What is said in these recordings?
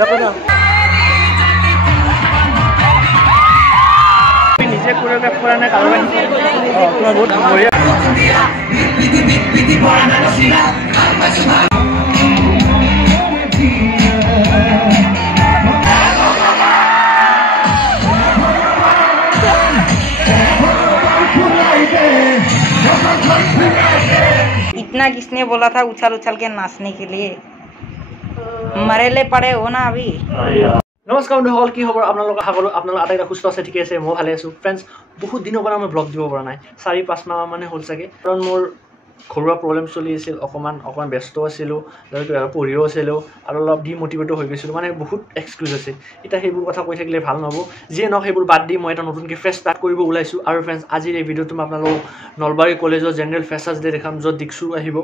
দেখো না নিজে কোৰিওগ্ৰাফ কৰা নাই কাৰোবাৰ তোমাৰ বহুত বঢ়িয়া इतना किसने बोला था उछल उछल के नाचने के लिए मरेले पड़े हो ना अभी नमस्कार बंधुসকল কি খবৰ আপোনালোক আশা কৰো আপোনালোক আটাইটা সুস্থ আছে ঠিক আছে মই ভালে আছো फ्रेंड्स বহুত দিনৰ পৰা মই ব্লগ দিব পৰা নাই 4-5 মাহ মানে হ'ল চাগে কাৰণ মোৰ ঘৰুৱা প্ৰবলেম চলি আছিল অকমান ব্যস্ত আছিলো আৰু পঢ়িও আছিলো আৰু অলপ ডিমোটিভেট হৈ গৈছিল মানে বহুত এক্সকিউজ আছে এটা সেইবোৰ কথা কৈ থাকিলে ভাল নহব যে নক সেইবোৰ বাদ দি মই এটা নতুনকৈ ফ্ৰেছ ষ্টাৰ্ট কৰিব ওলাইছো আৰু फ्रेंड्स আজিৰ এই ভিডিঅ'টো মই আপোনালোকক নলবাৰী কলেজৰ জেনেৰেল ফ্ৰেছাৰ্ছ ডে দেখাম য'ত দিকসু আহিব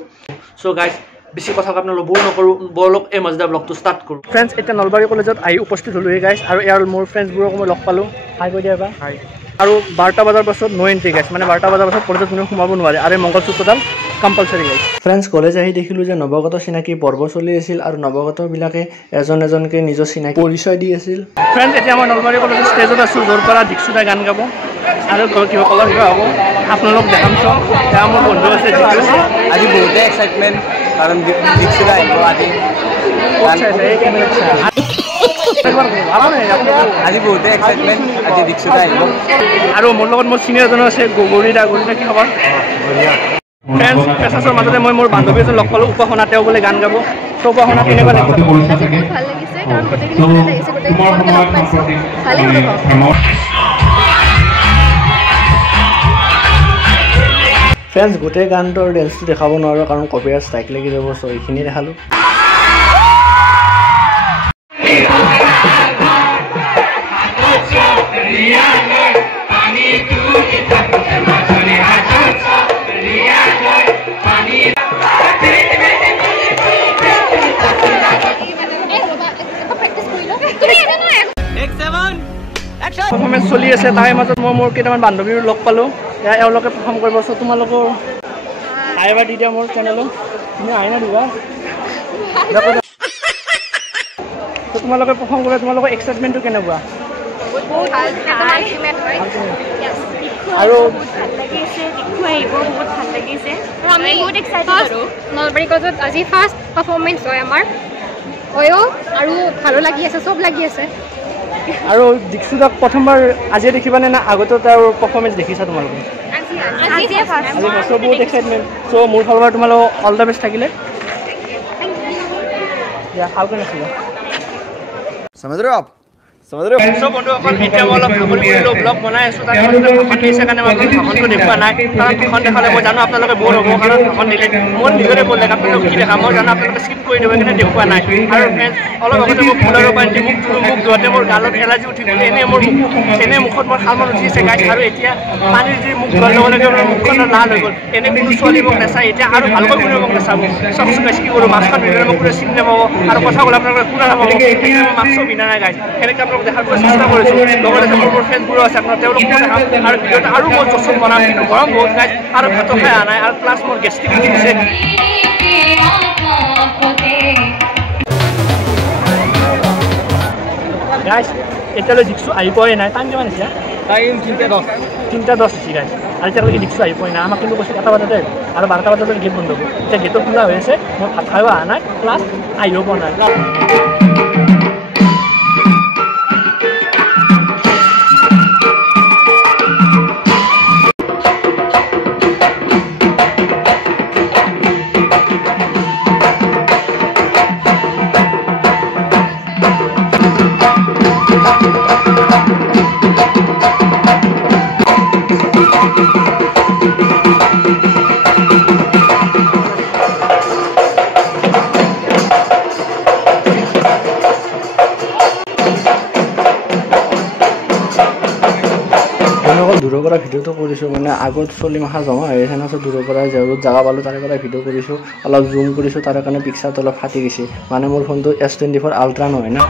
সো গাইজ বেছি কথা আপোনালোক বৰ নকৰো বলক এই মজদা ব্লগটো ষ্টাৰ্ট কৰো फ्रेंड्स এটা নলবাৰী কলেজত আহি উপস্থিত হলো গাইজ আৰু ইয়াৰ মোৰ ফ্ৰেণ্ডছবোৰক মই লগ পালো হাই কৈ দিয়া এবাৰ হাই আৰু 12টা বজাৰ পাছত নো এন্ট্ৰি গাইজ মানে 12টা বজাৰ পাছত কলেজত কোনো সোমাব নোৱাৰে আৰু মংগলসূত্ৰডাল কম্পালসৰি গাইজ फ्रेंड्स কলেজ আহি দেখিলো যে নৱগত চিনাকি পৰ্ব চলি আছিল আৰু নৱগত বিলাকে এজনকে নিজৰ চিনাকি পৰিচয় দি আছিল फ्रेंड्स এতিয়া মই নলবাৰী কলেজৰ ষ্টেজত আছো য'ৰ পৰা দিকসুদাই গান গাব আৰু কিবা কলৰ কিবা হ'ব আপোনালোক দেখাম তো এতিয়া মোৰ বন্ধু আছে আজি বহুতে এক্সাইটমেণ্ট কাৰণ দিকসুদা আহিব আজি বহুতে এক্সাইটমেণ্ট আজি দিকসুদা আহিব আৰু মোৰ লগত মোৰ চিনিয়ৰ এজন আছে গৰিদা কি খবৰ फ्रेंड्स ফ্ৰেছাৰ্ছৰ মাজতে মই মোৰ বান্ধৱী এজন লগ পালো উপাসনা তেওঁ বোলে গান গাব তো উপাসনা কেনেকুৱা লাগিছে ভাল লাগিছে কাৰণ গোটেইখিনি ভাল লাগিছে গোটেইখিনি লগ পাইছো ভালেই হ'ব फ्रेंड्स গোটেই গানটোৰ ডেন্সটো দেখাব নোৱাৰো কাৰণ কপিৰাইট ষ্ট্ৰাইক লাগি যাব সো এইখিনি দেখালো পাৰফৰ্মেন্স চলি আছে তাৰে মাজত মই মোৰ কেইটামান বান্ধৱীৰ লগ পালো এওঁলোকে পাৰফৰ্ম কৰিব সো তোমালোকৰ আইবা দি দিয়া মোৰ চেনেলত তুমি আইনা দিবা তো তোমালোকে পাৰফৰ্ম কৰিলে তোমালোকৰ এক্সাইটমেণ্টটো কেনেকুৱা আৰু নলবাৰী কলেজত আজি ফাৰ্ষ্ট পাৰফৰ্মেঞ্চ হয় আমাৰ আৰু ভালো লাগি আছে চব লাগি আছে আৰু দিকসুদাক প্ৰথমবাৰ আজিয়ে দেখিবানে না আগতে তাৰ পাৰফৰ্মেঞ্চ দেখিছা তোমালোকে বহুত এক্সাইটমেণ্ট চ' মোৰ ফালৰ পৰা তোমালোক অল দ্য বেষ্ট থাকিলে ভালকৈ নাছিলে সব বন্ধুসকল এতিয়া মই অলপ ভাগৰি পৰিলোঁ ব্লগ বনাই আছোঁ তাৰ ভাষণ দিছে কাৰণে মই ভাষণটো দেখুওৱা নাই কাৰণ ভাষণ দেখালে মই জানো আপোনালোকে বৰ হ'ব কাৰণ ভাষণ দিলে মোৰ নিজৰে বৰ লাগে আপোনালোকে কি দেখা মই জানো আপোনালোকে স্কিপ কৰি দিব কাৰণে দেখুওৱা নাই আৰু ফ্ৰেণ্ডছ অলপ আগতে মোক ফুলৰ পানী মোক ধোৱাতে মোৰ গালত এলাৰ্জি উঠি গ'ল এনেই মুখত মোৰ শালমান উঠিছে গাইছ আৰু এতিয়া পানীৰ যি মুখ ধোৱাৰ লগে লগে মোৰ মুখখনৰ লাল হৈ গ'ল এনে কোনো ছোৱালী মোক নাচায় এতিয়া আৰু ভালকৈ কোনেও মোক নাচাব চবচোন গাইছ কি কৰোঁ মাছখন ভিতৰত মোক কোনে চিনি নাপাব আৰু কথা ক'লে আপোনালোকে শুনা নাপাব সেইকাৰণে মই মাছটো বিনা নাই গাইছ সেনেকৈ আপোনালোক দেখাৰ চেষ্টা কৰিছোঁ লগতে মোৰ ফ্ৰেণ্ডবোৰো আছে আপোনাৰ তেওঁলোকো দেখাম আৰু ভিডিঅ'টো আৰু মই জচত বনাম কিন্তু গৰম বহুত গাইছ আৰু ভাতো খাই অহা নাই আৰু প্লাছ মোৰ গেষ্ট্ৰিক উঠিছে গাইছ এতিয়ালৈ দিকসু আহি পোৱাই নাই টাইম কিমান হৈছে টাইম 3:10 হৈছে গাইছ আৰু এতিয়ালৈকে দিকসু আহি পোৱাই নাই আমাক কিন্তু কৈছে 7টা বজাতে আৰু 12টা বজাতে গেট বন্ধ হ'ব এতিয়া গেটটো খোলা হৈ আছে মই ভাত খাইও অহা নাই প্লাছ আহিও পোৱা নাই দূৰৰ পৰা ভিডিঅ'টো কৰিছোঁ মানে আগত চলি মাহা জমা হৈ আছে না দূৰৰ পৰা জাগা পালোঁ তাৰে পৰা ভিডিঅ' কৰিছোঁ অলপ জুম কৰিছোঁ তাৰে কাৰণে পিকচাৰটো অলপ ফাটি গৈছে মানে মোৰ ফোনটো S24 আল্ট্ৰা নহয় না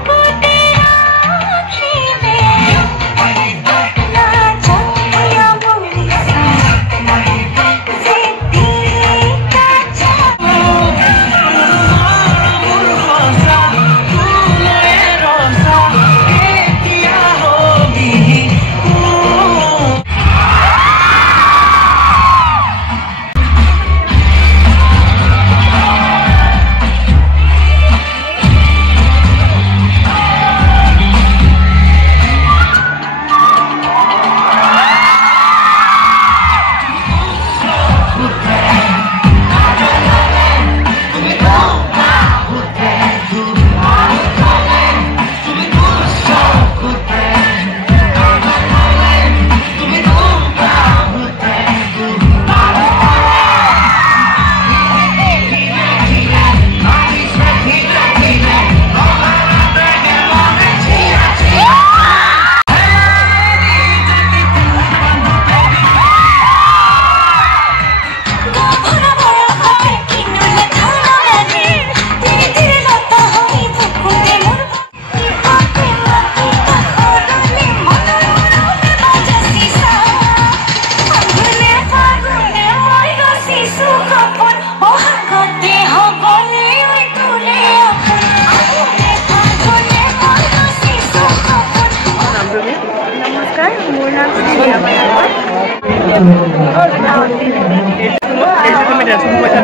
তুমি ডেন্সিং কৈছা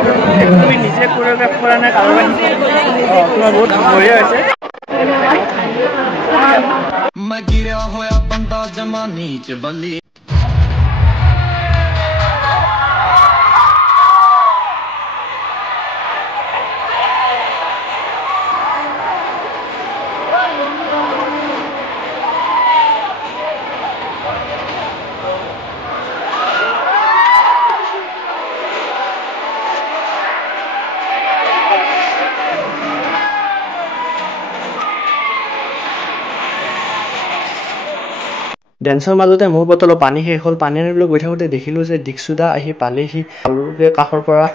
তুমি নিজে কোৰিঅগ্ৰাফ কৰা নাই কাৰোবাৰ তোমাৰ বহুত বঢ়িয়া হৈছে मैं गिरा होया बंदा जमानी च बली ডেন্সৰ মাজতে মোৰ বটলত পানী শেষ হ'ল পানী আনিবলৈ গৈ থাকোঁতে দেখিলোঁ যে দিকচুদা আহি পালেহি কাষৰ পৰা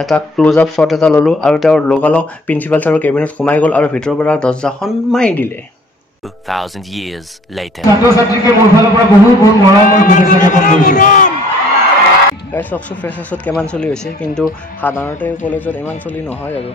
এটা ক্ল'জ আপ শ্বট এটা ল'লোঁ আৰু তেওঁৰ লগালগ প্ৰিন্সিপাল ছাৰৰ কেবিনত সোমাই গ'ল আৰু ভিতৰৰ পৰা দৰ্জাখন মাৰি দিলে 2000 years later চাওকচোন ফ্ৰেছাৰ্ছত কিমান চলি হৈছে কিন্তু সাধাৰণতে কলেজত ইমান চলি নহয় আৰু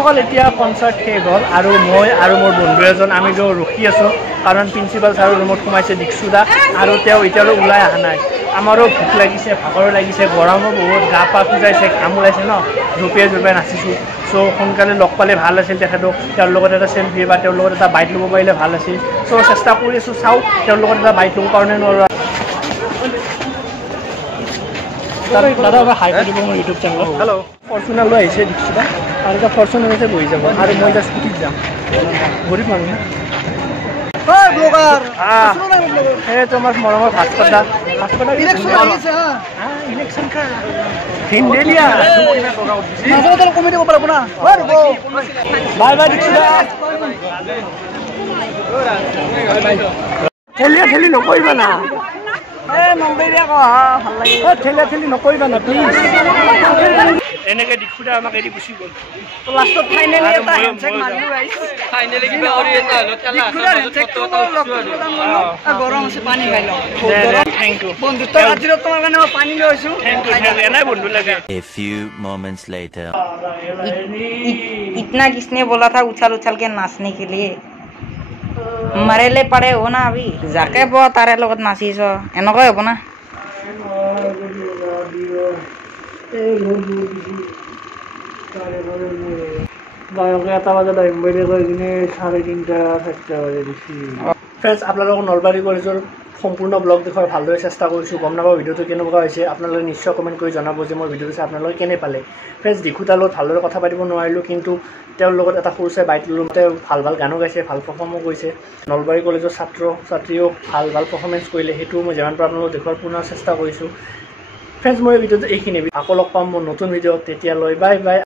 বন্ধুসকল এতিয়া কনচাৰ্ট শেষ হ'ল আৰু মই আৰু মোৰ বন্ধু এজন আমি ৰখি আছোঁ কাৰণ প্ৰিন্সিপাল ছাৰৰ ৰুমত সোমাইছে দিকচুদা আৰু তেওঁ এতিয়ালৈ ওলাই অহা নাই আমাৰো ভোক লাগিছে ভাগৰো লাগিছে গৰমো বহুত গা পা খুজাইছে ঘাম ওলাইছে ন জঁপিয়াই জঁপিয়াই নাচিছোঁ চ' সোনকালে লগ পালে ভাল আছিল তেখেতক তেওঁৰ লগত এটা চেল্ফি বা তেওঁৰ লগত এটা বাইক ল'ব পাৰিলে ভাল আছিল চ' চেষ্টা কৰি আছোঁ চাওঁ তেওঁৰ লগত এটা বাইক ল'ব কাৰণে নোৱাৰোঁ দাদা এবাৰ হাই কৰি দিব মোৰ ইউটিউব চেনেলত হেল্ল' ফৰ্চুনাৰ লৈ আহিছে দীক্ষিতা আৰু এটা ফৰ্চুনাৰতে বহি যাব আৰু মই এতিয়া স্কুটিত যাম গৰীব মানুহ এই তোমাৰ মৰমৰ ভাস্কৰদা ইলেকশ্যন কা হিন্দেলিয়া কমি দিব পাৰিব না বাই বাই দীক্ষিতা ঠেলিয়া ঠেলি নকৰিবা না ঠেলিয়া ঠেলি নকৰিবা না প্লিজ এনেকে দীক্ষিতা আমাক এৰি গুচি গ'ল লাষ্টত ফাইনেলি এটা হেণ্ডশেক মাৰিলো গাইছ ফাইনেলি কিবা কৰি এটা দীক্ষিতাৰ হেণ্ডশেকটো গৰম আছে পানী খাই লওঁ থ্যাংক ইউ বন্ধুত্ব ৰাতিত তোমাৰ কাৰণে মই পানী লৈছো থ্যাংক ইউ এনাই বন্ধু লাগে A few moments later. इतना किसने बोला था उछल उछल के नाचने के लिए मरेले पड़े हो ना अभी जाके बो तारे লগত নাচিছ এনেকৈ হ'ব না গায়কে এটা বজাত আহিম বুলি কৈ কিনে 3:30 4টা বাজে দিছি ফ্ৰেণ্ডছ আপোনালোকক নলবাৰী কলেজৰ সম্পূৰ্ণ ব্লগ দেখুৱাৰ ভালদৰে চেষ্টা কৰিছোঁ গম নাপাওঁ ভিডিঅ'টো কেনেকুৱা হৈছে আপোনালোকে নিশ্চয় কমেণ্ট কৰি জনাব যে মোৰ ভিডিঅ'টো চাই আপোনালোকে কেনে পালে ফ্ৰেণ্ডছ দীক্ষিতাৰ লগত ভালদৰে কথা পাতিব নোৱাৰিলোঁ কিন্তু তেওঁৰ লগত এটা সৰু চাই বাইক ল'লোঁ তেওঁ ভাল ভাল গানো গাইছে ভাল পাৰফৰ্মো কৰিছে নলবাৰী কলেজৰ ছাত্ৰ ছাত্ৰীও ভাল ভাল পাৰফৰ্মেঞ্চ কৰিলে সেইটো মই যিমান পাৰোঁ আপোনালোকক দেখুৱাৰ পুনৰ চেষ্টা কৰিছোঁ ফ্ৰেণ্ডছ মই ভিডিঅ'টো এইখিনি আকৌ লগ পাম মোৰ নতুন ভিডিঅ'ত তেতিয়ালৈ বাই বাই